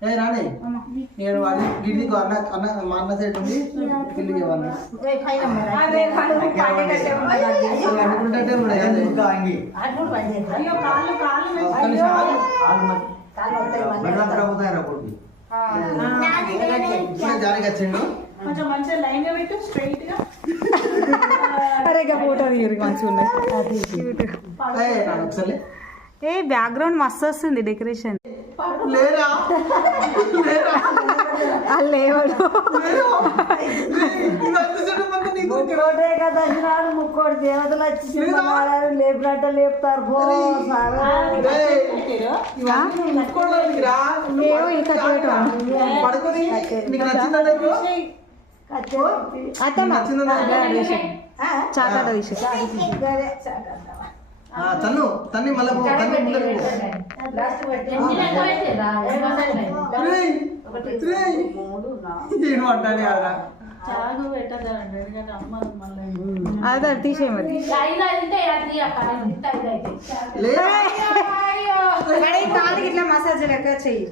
ఏ రాని నేను గిడ్డికి అన్న అన్న మా అన్న సైడ్ ఉంది గిడ్డికి ఇవ్వాలి అనుకుంటే జారికి వచ్చిండు కొంచెం మంచిగా లైన్ గా పెట్టు స్ట్రైట్ గా ఫోటో మంచిగా ఉన్నాయి ఒకసారి ఏ బ్యాక్గ్రౌండ్ మస్తు వస్తుంది డెకరేషన్ లేరా లేవాడు ముక్కోటి దేవతలు వచ్చి లేపినట్ట లేపుతారు పడుకొని నీకు నచ్చిందంటే చాకాట తీసి తన్ను తన్ని మళ్ళీ నేను అంటానే కదా అదే తీసే మరి కాలికి ఇట్లా మసాజ్ లెక్క చెయ్యి